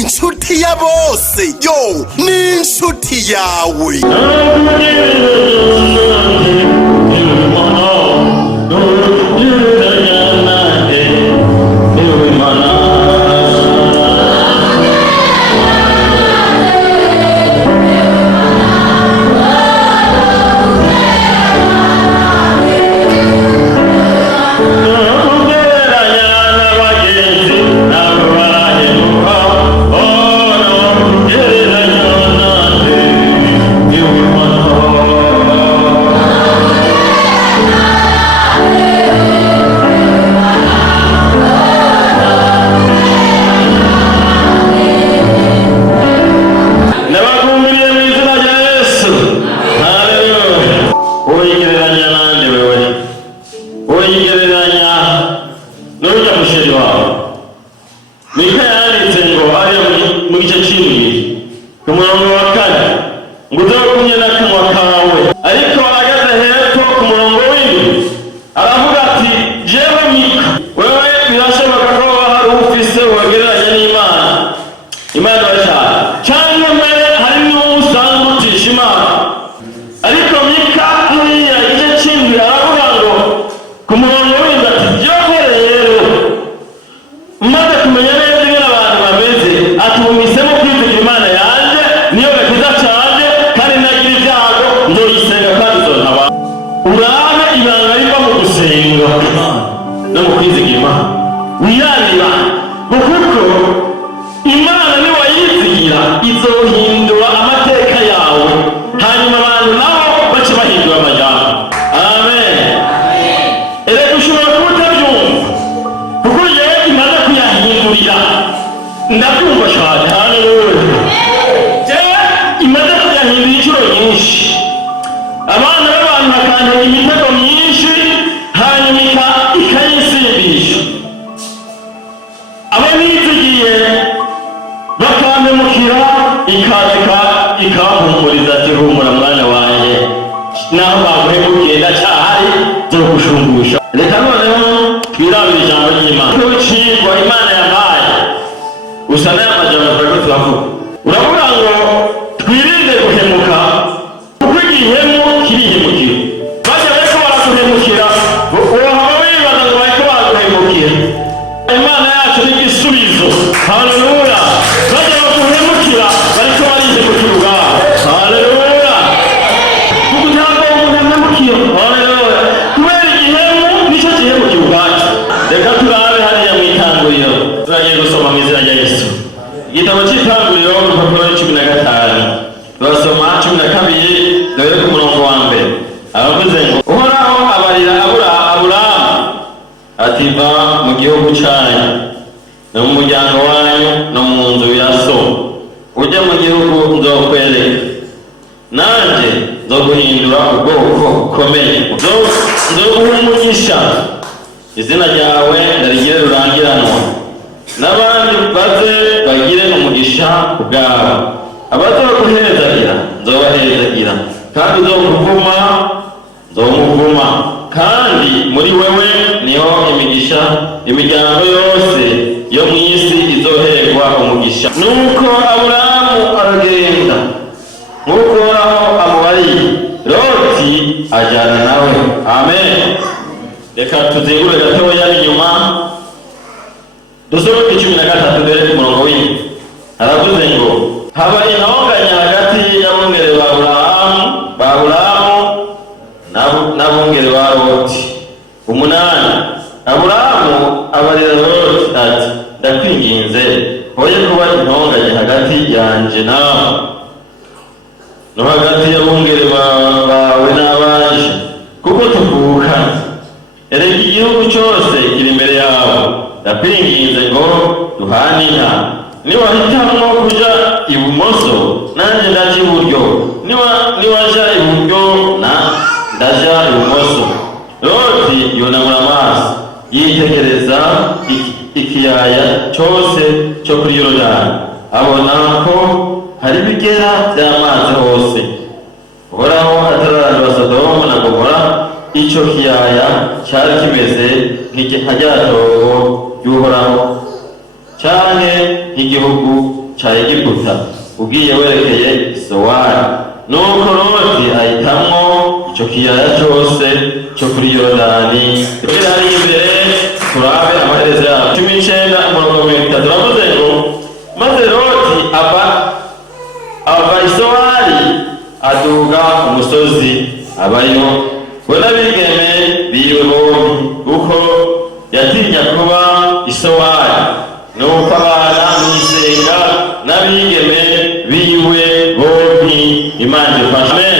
inshuti ya bose yo ni inshuti yawe. Ico kiyaya cyari kimeze nk'igihajyato y'uhoraho cyane nk'igihugu ca Egiputa ugiye werekeye Sowari. Nuko Loti ahitamwo ico kiyaya cose co kuri Yorodani. Rero hari imbere turabe amaherezo yabo 19:30 turavuze ngo maze Loti ava i Sowari aduga ku musozi abayo we n'abigeme biwe bombi kuko yatinya kuba i Sowari. Nuko abana mw'isenga n'abigeme biwe bombi Imana ifashe.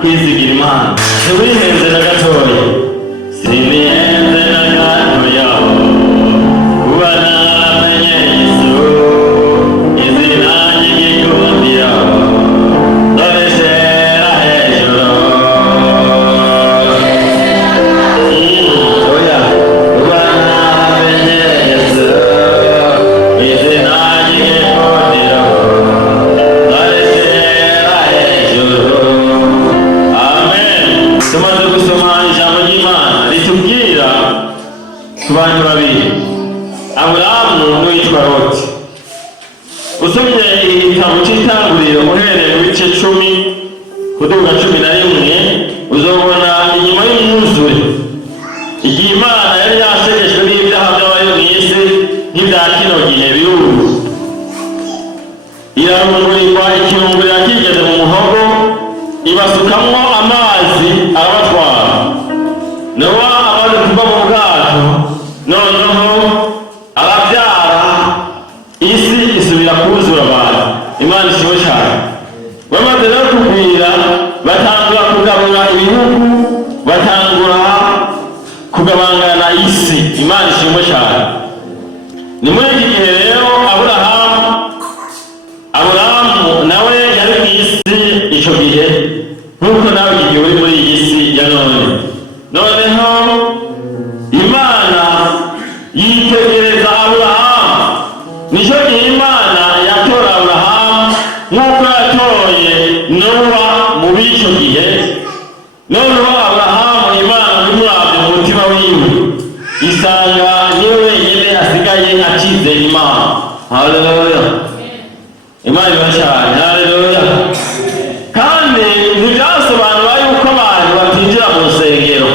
Kwizigira Imana ntiwihenze na gatoya, sinihenze na gatoya kuba naramenye Yesu izina ry'igikundiro ndabishera hejuru. Oya kuba naramenye Yesu izina ry'igikundiro ndabishera hejuru. Tumaze gusoma ijambo ry'Imana ritubwira ku bantu babiri, Aburahamu n'uwitwa Loti. Usomye igitabo cy'Itanguriro uhereye mu bice 10 kuduga 11 uzobona inyuma y'umwuzure igihe Imana yari yashegeshwe n'ibyaha by'abari mu isi nk'ibya kino gihe birubu. Irarungurirwa ikirungurira kigeze mu muhogo ibasukamwo amazi arabatwara. Nowa amaze kuva mu bwato noneho arabyara, isi isubira kuzura abantu. Imana ishimwe cyane. Bamaze no kugwira batangura kugabura ibihugu, batangura kugabangana isi. Imana ishimwe cyane. Ni muri iki gihe rero Aburahamu nawe yari mu isi icyo gihe nk'uko nawe igihe uri muri iyi si ya none. Noneho Imana yitegereza Aburahamu. Nicyo gihe Imana yatora Aburahamu nk'uko yatoye Nowa mu b'icyo gihe. Noneho Aburahamu Imana imuravye mu mutima wiwe isanga niwe wenyine asigaye akize Imana. Haleluya. Imana ibashane. Haleluya. Kandi ntibyasobanura yuko abantu batinjira mu rusengero,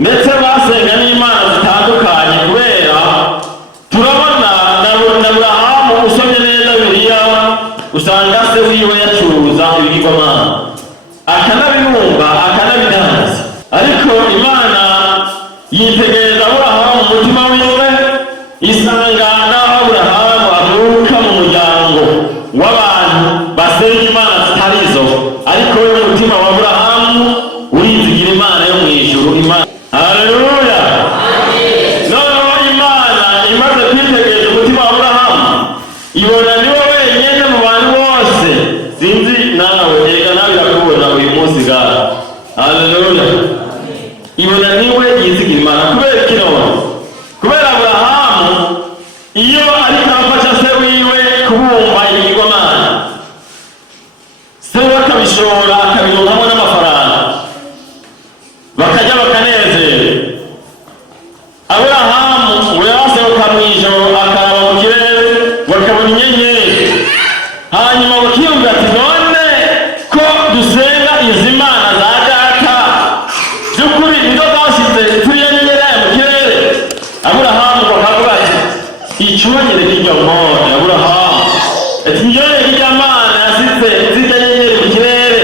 ndetse basenga n'imana zitandukanye, kubera turabona na Aburahamu usomye neza Bibiliya usanga se wiwe yacuruza ibigirwamana akanabibumba akanabidandaza. Ariko Imana yitegereza Aburahamu mu mutima wiwe isanga naho Aburahamu avuka mu muryango w'abantu basenga imana zitarizo, ariko we umutima wa Aburahamu urizigira Imana yo mu ijuru. Imana. Haleluya. Noneho Imana imaze kwitegereza umutima wa Aburahamu ibona niwe wenyine mu bantu bose. Sinzi nawe, ega nawe irakubona uyu munsi gara. Haleluya. Ibona niwe yizigira Imana. Kubera kino, kubera Aburahamu iyo ari kafasha se wiwe kubumba ibigirwamana, se we akabishora akabironkamo n'amafaranga bakajya bakanezera. Aburahamu we yasohoka mu ijoro akaraba mu kirere bakabona inyenyeri, hanyuma bakiyumva ati none ko dusenga izi mana za data by'ukuri nizo zashyize turiya nyenyeri aya mu kirere. Aburahamu bakavuga ati icyonyere kijya mone. Aburahamu ati icyonyere kijya mana yasize zijya nyenyeri mu kirere.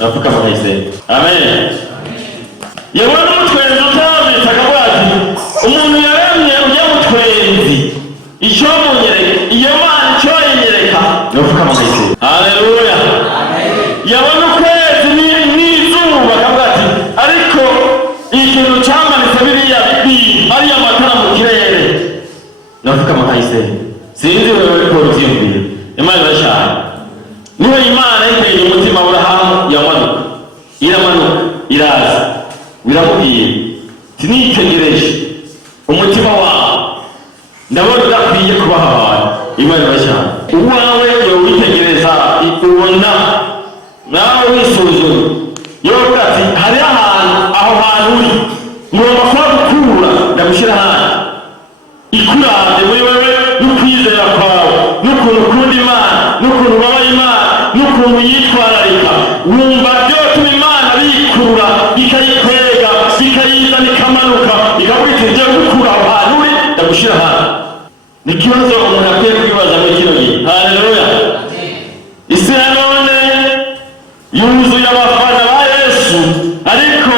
Napfuka mahise. Amen. Yewe n'umutwenzi utambitse akavuga ati umuntu yaremye ujya mutwenzi icyo munyereka iyo mana icyo yenyereka. Napfuka mahise. Haleluya. Yabona ukwezi n'izuba akavuga ati ariko ikintu cyamanitse biriya ariya matara mu kirere. Napfuka mahise. Sinzi wewe ko ubyiyumvira. Imana irashaka. sinitegereje umutima wawe ndabona udakwiye kubaha abantu. Imana ibashaka uwawe yowitegereza ubona nawe wisuzuma yoga ati hari ahantu aho hantu uri ngomba kuba gukura ndagushyira hano ikurande muri wewe n'ukwizera kwawe n'ukuntu ukunda Imana n'ukuntu ubabaye Imana n'ukuntu yitwararika wumva byotuma Imana bikurura ikayikwega ikayizana ikamanuka ikabwita ibyo gukura aho hantu uri ndagushyira hano. Ni ikibazo umuntu akwiye kwibaza muri kino gihe. Haleluya. Isi ya none yuzuye abafana ba Yesu ariko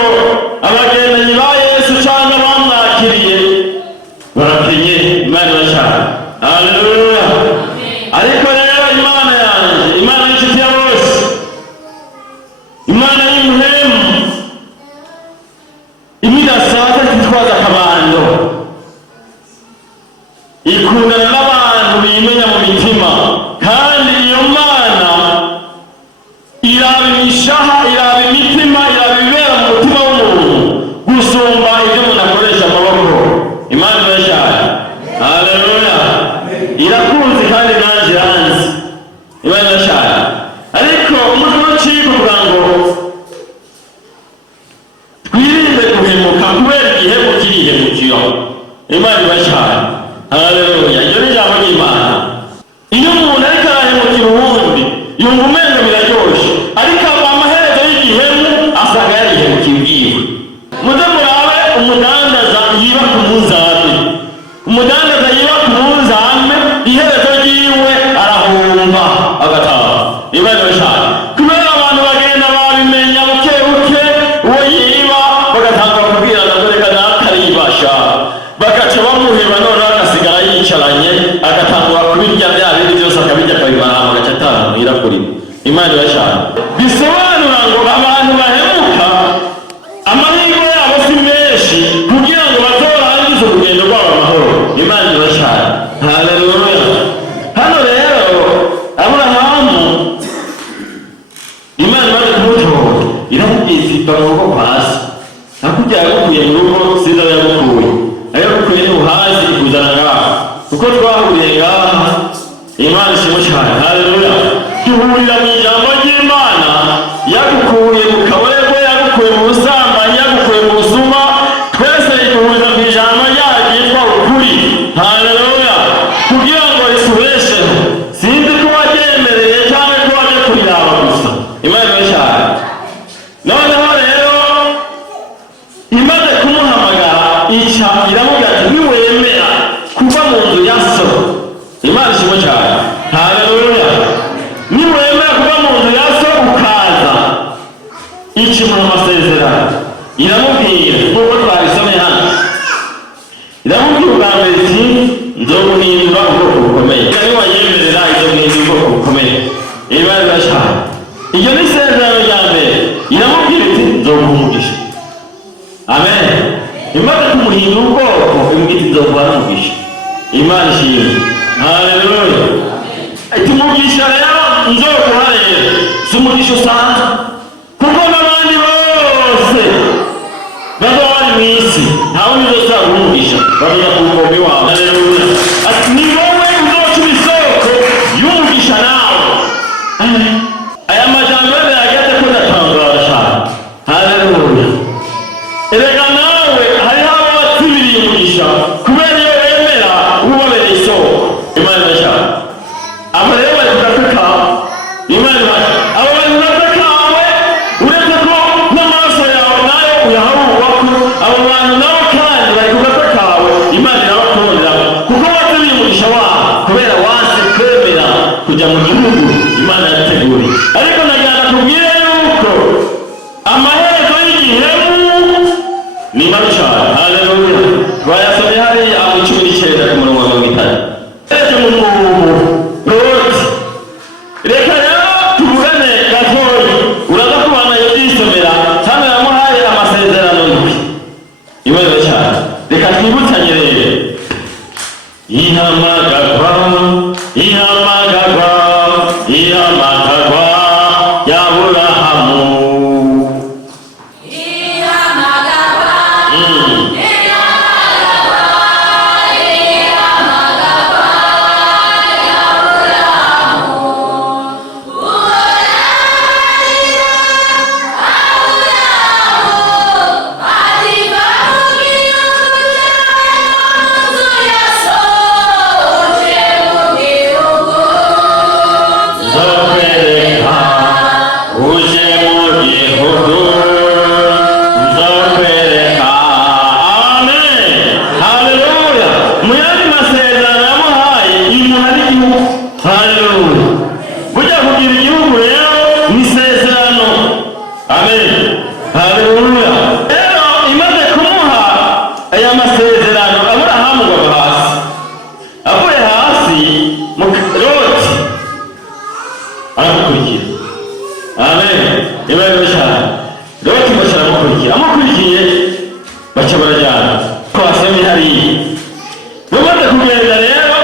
abagendanyi ba Yesu cyangwa bamwakiriye barakenye. Imana irashaka. Haleluya. Ariko rero Imana yanjye, Imana y'inshuti ya bose, Imana y'umuhemu imidasaza ititwaza akabando ikundana n'abantu bimenya mu mitima, kandi iyo Mana iraba imishaha, iraba imitima, iraba ibibera mu mutima w'umuntu gusumba ibyo umuntu akoresha amaboko. Imana irashaka. Haleluya. Irakunze kandi nanjye iranzi. Imana irashaka. Ariko umutwe w'ucivuga ngo twirinde guhemuka kubera igihemu kirihemukira. Imana irashaka. Haleluya. Iyo ni ijambo ry'Imana. Iyo umuntu ariko arahemukira uwundi yumva umengo biraryoshe, ariko amaherezo y'igihemu asanga yarihemukiye ubwiwe. Muze murabe umudandaza yiba ku munzani. Umudandaza yiba ku munzani iherezo ryiwe arahomba agataha. Imana irashaka. Kubera abantu bagenda babimenya buke buke uwo yiba bagatanga kubwirana dore kana ataribasha bagaca bamuheba none agasigara yicaranye agatangura kubirya bya bindi byose akabirya akabimara agaca atamuhira kuri. Imana irashaka. Bisobanura ngo abantu bahemuka amahirwe yabo si menshi kugira ngo bazorangize urugendo rwabo amahoro. Imana irashaka. Haleluya. Hano rero Aburahamu Imana imaze kumutora iramubwira iva mu rugo hasi, hakurya yagukuye mu rugo sinza yagukuye, ayagukuye ni buhazi ikuzana ngaha kuko twahuriye ngaha. Imana ishimwe cyane. Haleluya. Duhurira mu ijambo ry'Imana, yagukuye mu kawerego, yagukuye mu busambanyi, yagukuye mu busuma, twese duhurira mu ijambo ryayo ryitwa ukuri. Haleluya. Kugira ngo risubesheho, sinzi ko waryemereye cyangwa ko waje kuriraba gusa. Imana irashaka. Noneho rero imaze kumuhamagara ica iramubwira ati niwemera kuva mu nzu ya so. Imana ishimwe cyane. Haleluya. Niwemera kuva mu nzu ya so ukaza ica mu masezerano iramubwira nk'uko twabisomye hano. Iramubwira ubwa mbere iti nzoguhindura ubwoko bukomeye. Niwayemerera izoguhindura ubwoko bukomeye. Imana irashaka. Iyo ni isezerano rya mbere. Iramubwira iti nzoguha umugisha. Amen. Imaze kumuhindura ubwoko imubwira iti nzoguha umugisha. Imana ishimwe. Haleluya. Iti umugisha rero nzoguha rero si umugisha usanzwe kuko n'abandi bose baba bari mu isi nta wundi uzosaba umugisha bavuga ku ngombe wawe. Haleluya. Ati ni wowe uzoca isoko y'umugisha nawe. Aya majambo yageze ko ndatangara cyane. Haleluya. Erega nawe hariho abo batsibiriye umugisha kubera iyo wemera ubabereye isoko. Imana irashaka. Aba rero bari kugataka. Imana irashaka. Aba bari kugatakawe uretse ko n'amaraso yawe nayo uyaharurwako. Abo bantu nabo kandi bari kugatakawe. Imana baramukurikira. Amen. Imana ibashaka. Loti ngo aramukurikira. Amukurikiye baca barajyana. Ko basomye hariya. Bamaze kugenda rero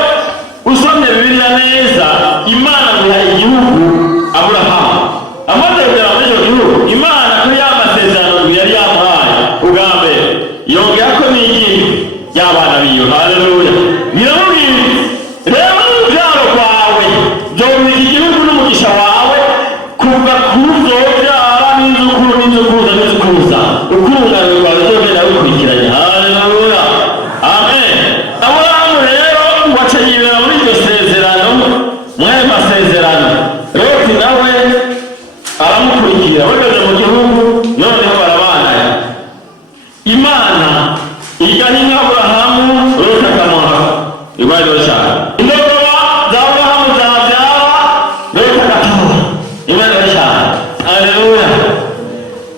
usomye Bibiliya neza, Imana iha igihugu Aburahamu. Amaze kugera muri icyo gihugu, Imana kuri ya masezerano yari yamuhaye ubwa mbere yongera ko n'igihano y'abana biwe. Haleluya. Biramubwira rero urubyaro rwawe byomeka igihugu n'umugisha wawe kuva kuzobyara n'inzukuruza ukurungano rwawe zogenda rukurikiranye. Haleluya. Amen. Aburahamu rero waca yibera muri iryo sezerano, mw'ayo masezerano Loti nawe aramukurikira. Bageze mu gihugu noneho barabana. Imana igahinga Aburahamu, Loti akamuha ibari cyane. Indogoba za Aburahamu zabyara, Loti agataha ibari cyane. Haleluya.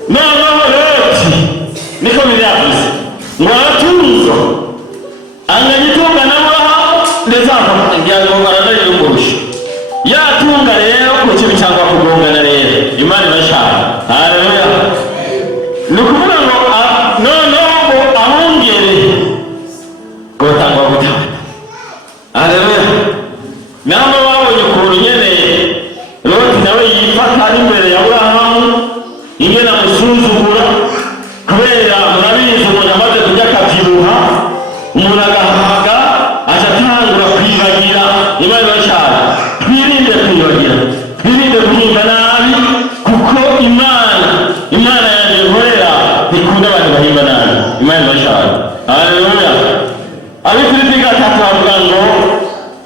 Noneho Loti niko biravuze ngo aratunga anganya itunga na Aburahamu ndetse akamugira ngo aranayirungurusha. Yatunga rero ku kintu cyangwa kugongana rero Imana irashaka. Haleluya. Ni ukuvuga ngo noneho ngo ahongere gutangwa gutanga. Haleluya. Nabo babonye ukuntu nyene Loti nawe yifata imbere ya Aburahamu ingene amusuzugura, kubera murabizi umuntu amaze kurya akabyibuha, umuntu agahaga aca atangura kwibagira. Imana irashaka. Twirinde kwibagira, twirinde guhinga nabi, kuko Imana yanjye nkorera ntikunda abantu bahimba nabi. Imana irashaka. Haleluya. Abifilipi 3 bavuga ngo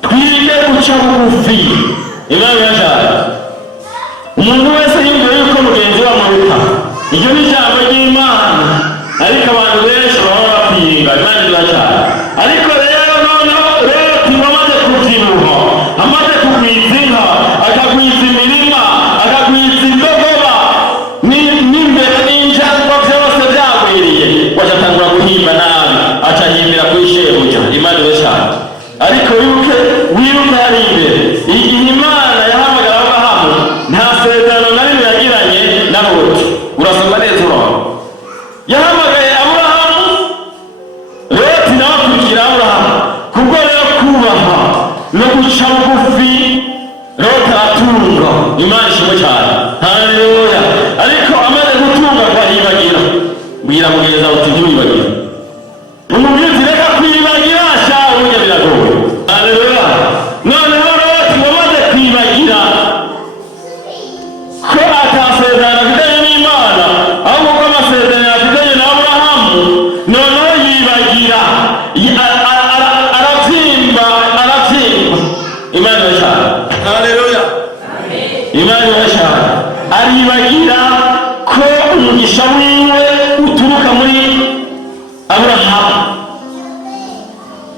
twige guca bugufi. Imana irashaka. Umuntu wese yumva yuko mugenzi we amuruta. Iryo ni ijambo ry'Imana, ariko abantu benshi baba bapinga. Imana irashaka. Ariko rero noneho Loti amaze kubyibuha, amaze kugwiza inka, akagwiza imirima, akagwiza indogoba n'imbere n'injangwa byose byagwiriye, waca atangura guhimba nabi, aca ahimbira kuri shebuja. Imana irashaka. Ariko wiruke hari imbere. Igihe Imana yahamagara Aburahamu nta sezerano na rimwe yagiranye na Loti. Urasoma neza urabona. Yahamagaye Aburahamu, Loti nawe akurikira Aburahamu. Kubwo rero kubaha no guca bugufi, Loti aratunga. Imana ishimwe cyane. Haleluya. Ariko amaze gutunga kwahibagira. Bwira mugenzi wawe uti ntiwibagire. Umubwiriza reka kwibagira shaho burya biragoye. Haleluya. Noneho Loti wamaze kwibagira ko atasezerano afitanye n'Imana, ahubwo ko amasezerano afitanye na Aburahamu, noneho yibagira, arabyimba. Imana irashaka. Haleluya. Imana irashaka. Aribagira ko umugisha wiwe uturuka muri Aburahamu.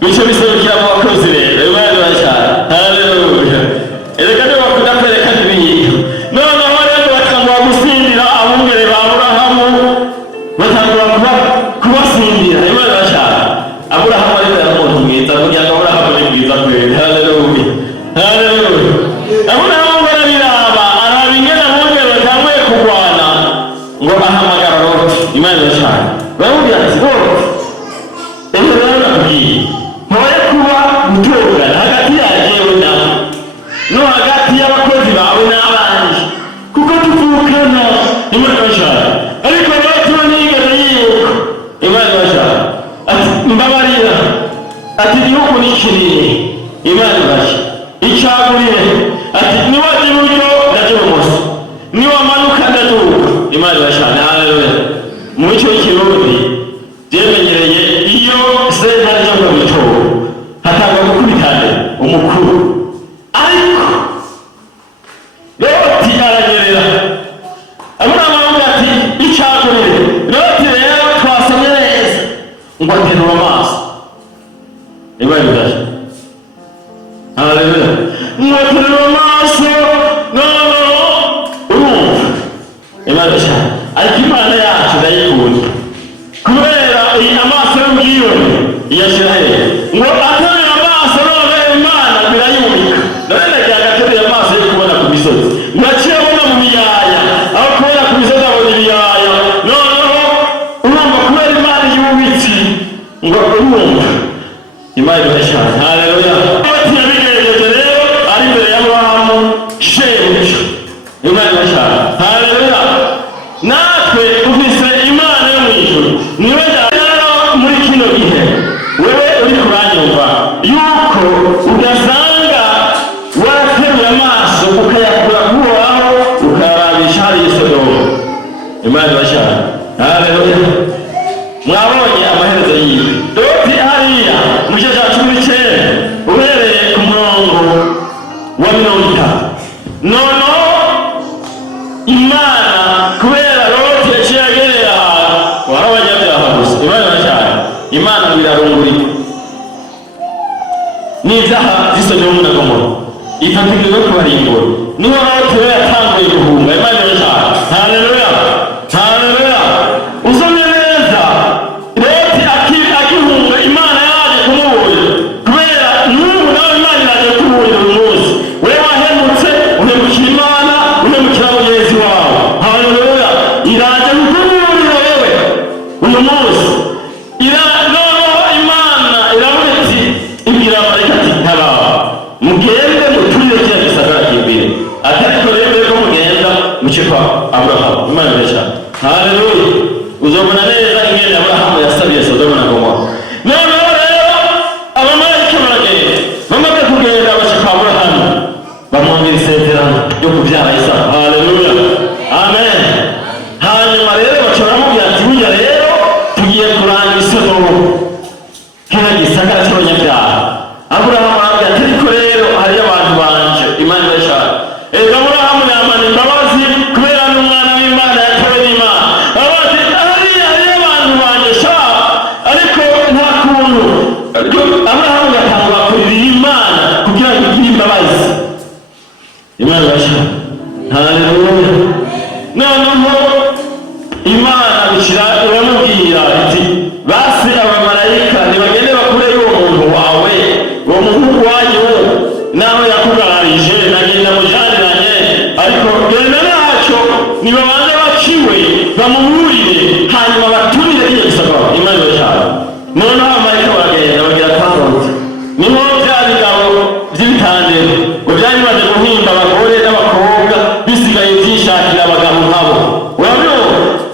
Bityo biserukira mu bakozi rero. Imana irashaka. Haleluya. Erega niba bakunda kwerekana ibintu, noneho rero batangura gusindira abungere ba Aburahamu, batangura kubasindira. Imana irashaka. Aburahamu ariko yaramuntu mwiza, kugira ngo Aburahamu ni mwiza kweli. Haleluya. Haleluya. Aburahamu arabiraba, araba ingene abungere batanguye kurwana, ngo ahamagara Loti. Imana irashaka. Baramubwira ati Loti, ejo rero nakubwiye ntoye kuba gutongana hagati yajewe nawe no hagati y'abakozi bawe n'abandi, kuko tuvukana. Imana irashaka. Ariko Loti ntiyigeze yibuka. Imana irashaka. Ati mbabarira, ati igihugu ni kinini. Imana irashaka. Icagurire, ati niwajya iburyo ndaje ibumoso, niwamanuka ndaduka. Imana irashaka. Haleluya. Mu icyo kirundi byemenyereye iyo sentare yo mu bitoro hatangwa gukubitana umukuru, ariko Loti aranyerera. Aburahamu aravuga ati icagurire. Loti rero twasomye neza ngo aterura amaso. Imana irashaka. Haleluya. Ngo aterura amaso. Urumva. Imana irashaka. Ariko Imana yacu ndayikunda, kubera amaso y'ubwiyone iyashyira hehe ngo aterura amaso. None Imana birayumika. None ndagira ngo aterure amaso yo kubona ku misozi. imana kubera Loti yaciye agerera ahantu warabanyabyaha gusa imana cyane imana birarungurika n'ibyaha zisonye mu Gomora ifatikirwa kubarimbura niho Loti we yatanguye guhunga imana cyane. Haleluya haleluya. Uzomye neza Loti akihunga imana yaje kumuburira kubera n'ubu nawe imana yaje kumuburira uyu munsi wewe wahemutse uhemukira imana uhemukira mugenzi wawe. Haleluya. Iraje kukuburira wewe uyu munsi noneho imana iravuga iti ibwira abamarayika ati ntaraba mugende muturire kiriya gisagara kimbere atariko rero ko mugenda muce kwa Aburahamu imana ibesha. Haleluya. Uzobona neza ingene Aburahamu yasabiye Sodoma na Gomora. Noneho rero abamarayika baragenda bamaze kugenda baca kwa Aburahamu bamwumvira isezerano ryo kubyara Isaka. Haleluya amen. Hanyuma rero baca baramubwira ati burya rero tugiye kuranga Sodoma kiriya gisagara cy'abanyabyaha. Aburahamu arabwira ati ariko rero hariyo abantu banje imana irashaka. Aburahamu yamana imbabazi kubera n'umwana w'imana yatowe n'Imana. Hariyo abantu banje sha ariko nta kuntu Aburahamu yatangwa kuririra imana kugira ngo igire imbabazi imana irashaka. Haleluya. Noneho imana iramubwira iti basi abamarayika ntibagende bakure y'uwo muntu wawe uwo muhungu wanyu nawe yakugararije nagenda mujaniranye ariko genda ntacyo nibabanze baciwe bamuburire hanyuma batumire iyo gisagara imana irashaka. Noneho abamarayika baragenda bagira Karoti niho bya bigabo by'ibitandero ngo byari bimaze guhimba abagore n'abakobwa bisigaye byishakira abagabo nkabo.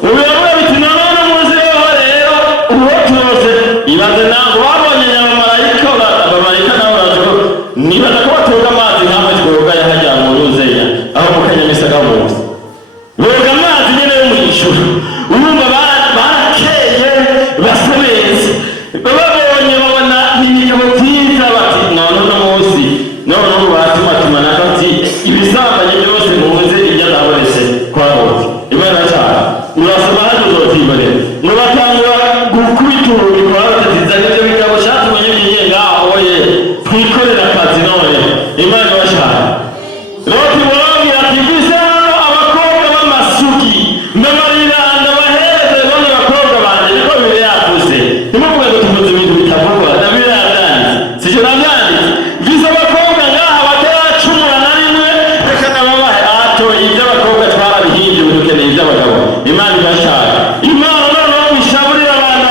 Urabona biti none muzi rero uwo turoze ibaze ntabwo babonye abamarayika nabo baravuga nibaza ko batoga amazi nk'aho twoga yahajya mu Ruzenya aho mu Kanyamisaga hose boga amazi nyine yo mu ijuru urumva barakeye basa neza babonye babona ibigabo byiza bati none uno munsi noneho batimatimana bati ibisambanye byose muze ibyo nabonetse kwa Loti imana cyane. Urasoma hano uzotimbere mubatangura gukubita urugi kwa Loti zizanye ibyo bigabo cyatumenye bigiye ngaho ye twikorera akazi none imana ibashaka. Loti warabwira ati mbise hano abakobwa b'amasugi ndabarira ndabahereze bone abakobwa banje niko bibiri yavuze ntimuvuge ngo tuvuze ibintu bitavugwa nabiri yabyanditse sicyo nabyanditse mbise abakobwa ngaha bataracumura na rimwe reka nababahe atoye iby'abakobwa twarabihimbye ubu dukeneye iby'abagabo imana ibashaka. Imana noneho bishaburira abantu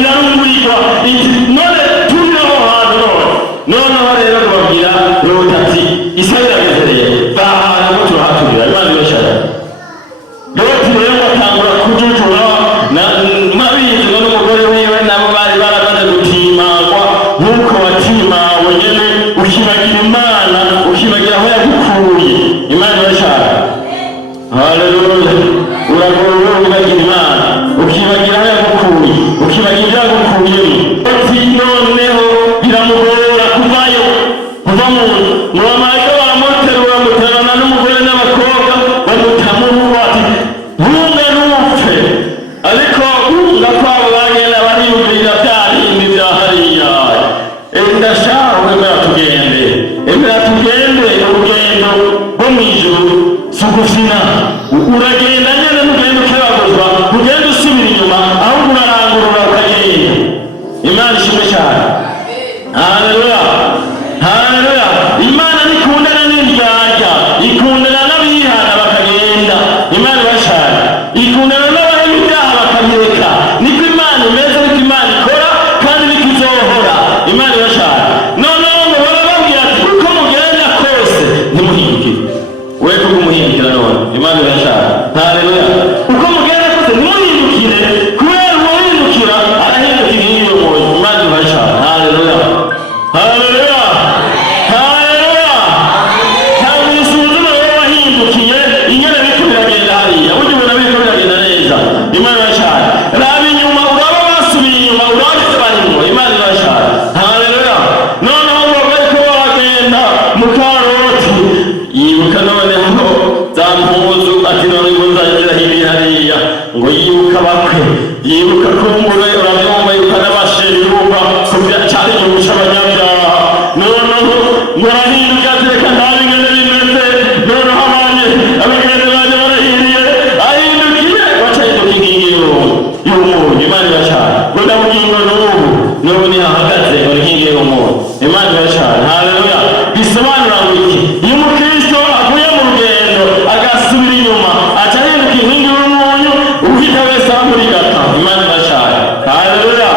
irarungurikwa none turiho hantu noneho rero babwira Loti ati Isaka iragezereye bahantu ko turahaturira imana ibashaka. Loti rero batangura kujujura mabizi ngo n'umugore wiwe nabo bari baramaze gutimangwa nk'uko watimawe nyene ukibagira imana ukibagira aho yagukuye imana ibashaka. Haleluya. Uragorora ukibagira imana ukibagira aho yagukuye ukibagira ibyo yagukuyemo. Loti noneho biramugora kuvayo kuva mu bamarayika baramuterura muterana n'umugore n'abakobwa bamutamuruwa ati hunga n'upfe ariko hunga kwabo bagenda bariyumvira bya bindi bya hariya ndashaka emera tugende urugendo rwo mu ijuru si ugufina uragenda nyine n'ugenda ukebaguzwa ugenda usubira inyuma ahubwo urarangurura ukagenda imana ishimwe cyane. Haleluya haleluya. Imana nikundana n'indyarya ikundana n'abihana bakagenda imana ibashaka ikundana n'abahema ibyaha bakabireka niko imana imeze niko imana ikora kandi niko izohora imana ibashaka. Noneho ngo barababwira ati uko mugenda kose ntimuhindukire we kuko umuhindukira none imana ibashaka. Haleluya. Uko mugenda kose ntimuhindukire kubera uwahindukira arahindukira iyo muntu imana ibashaka. Haleluya haleluya haleluya. Ntabwo isuzuma wowe wahindukiye ingene biriko biragenda hariya burya ubona biriko biragenda neza imana ibashaka. Raba inyuma uraba basubiye inyuma urabise bari inyuma imana ibashaka. Haleluya. Noneho ngo bariko baragenda muka Loti yibuka noneho za mpuzu ati none yibuka kumbure urabyumva yuko n'abasheri yumva kubya cyane igihugu cy'abanyabyaha noneho murahinduka reka ntabingene bimeze noneho abanye abigende baje barahiriye ahindukiye bacahinduka inkingi y'umuntu Imana iracana bunda bugingo n'ubu ni hahagaze inkingi y'umuntu Imana iracana haleluya bisobanura iki iyo umukristo avuye mu rugendo agasubira inyuma aca ahinduka inkingi y'umuntu uhita wese amurigata Imana iracana haleluya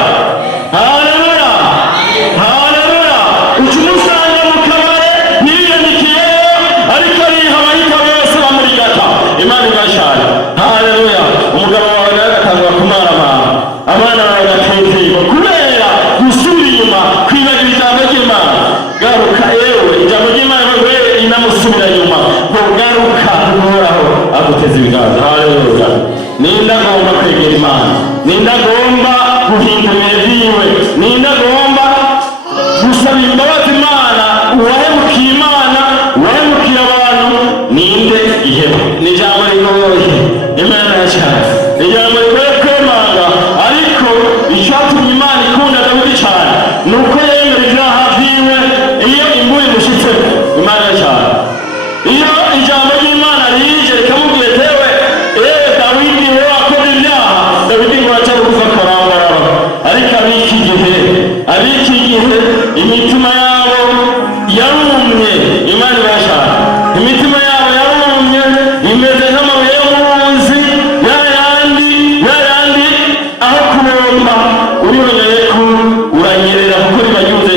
haleluya haleluya ucumusanga mu kabare niyanikiyeyo ariko ariha abahita bose bamurigata Imana iracana haleluya umugabo wawe nawe agatangura kumaramara abana bawe bagatezerwa kubera gusubira inyuma kwibagira ijambo ry'Imana garuka yewe ijambo ry'Imana wewe inamusubira inyuma ngo garuka uhoraho aguteza ibiganza haleluya ninda agomba kwegera Imana ninda agomba guhindura ibihe byiwe ninda agomba gusaba imbabazi Imana uwahemukiye Imana uwahemukiye abantu ninde iheba ni ijambo rigoye Imana yacana ijambo rigoye kwemanga ariko icyatumye Imana ikunda Dawidi cyane nuko yemera ibyaha byiwe iyo imbuye imushitse Imana yacana iyo ijambo ry'Imana rije rikamubwira tewe Dawidi we wakoze ibyaha Dawidi ngo aca bugufa akarangara ariko abiki gihe imitima yabo yarumye Imana irashaka imitima yabo yarumye imeze nk'amabuye yo mu nzi yayandi aho kubomba uriyongeye ko uranyerera kuko ribanyuze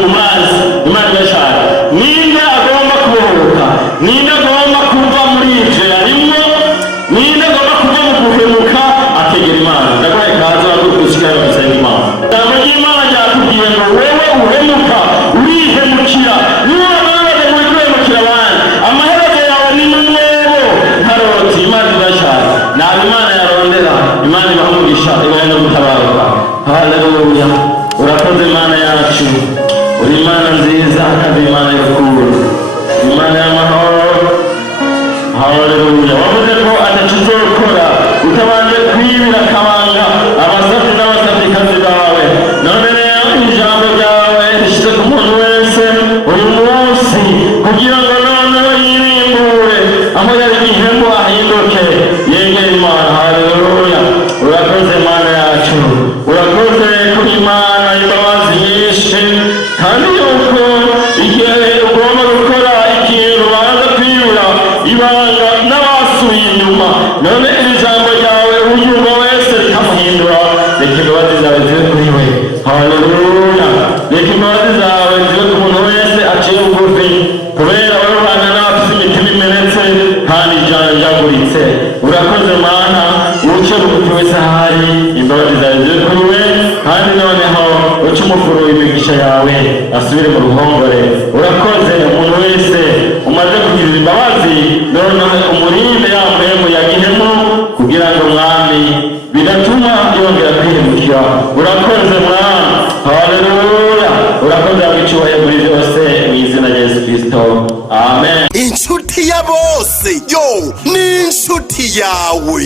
mu mazi Imana irashaka ninde agomba kubohoka ninde agomba kuva muri ivyo yarimwo ninde agomba kuva mu guhemuka akegera Imana ndaguhaye kaza gusigara gusenga Imana ijambo ry'Imana ryatubwiye ngo wewe uhemuka urihemukira niba wababade muri guhemukira abandi amaherezo yawe ni n'umwebo nkaroti Imana irashaka nawe Imana yarondera Imana ibamugisha ibahe no gutabaruka haleluya urakoze Imana yacu uri Imana nziza kandi Imana y'urukundo Imana y'amahoro haleluya wavuze ko atacuzokora utabanje kwibira akabanga abasabyi n'abasabikazi bawe none rero ijambo ryawe rishize ku muntu wese uyu munsi kugira ngo noneho yirimbure aho yari igihembo ahinduke yegere Imana haleluya urakoze Imana yacu urakoze ko Imana imbabazi nyinshi kandi yuko igihe ugomba gukora ikintu ubanza kwibira ibanga n'abasubiye inyuma none iri jambo ryawe uryumva wese rikamuhindura reka imbabazi zawe zibe kuri we haleluya reka imbabazi zawe zibe ku muntu wese aciye bugufi kubera wowe ubana n'abafite imitima imenetse kandi ijanjaguritse urakoze Mana uce bugufi wese ahari imbabazi zawe zibe kuri we kandi noneho uce umufuru imigisha yawe asubire mu ruhongore urakoze umuntu wese umaze kugirira imbabazi noneho umurinde yambaye mu yagihemo kugira ngo Mwami bidatuma yongera kwihemukira urakoze Mwami haleluya urakoze abicyuye muri byose mu izina rya Yesu Kristo amen inshuti ya bose yo ni inshuti yawe.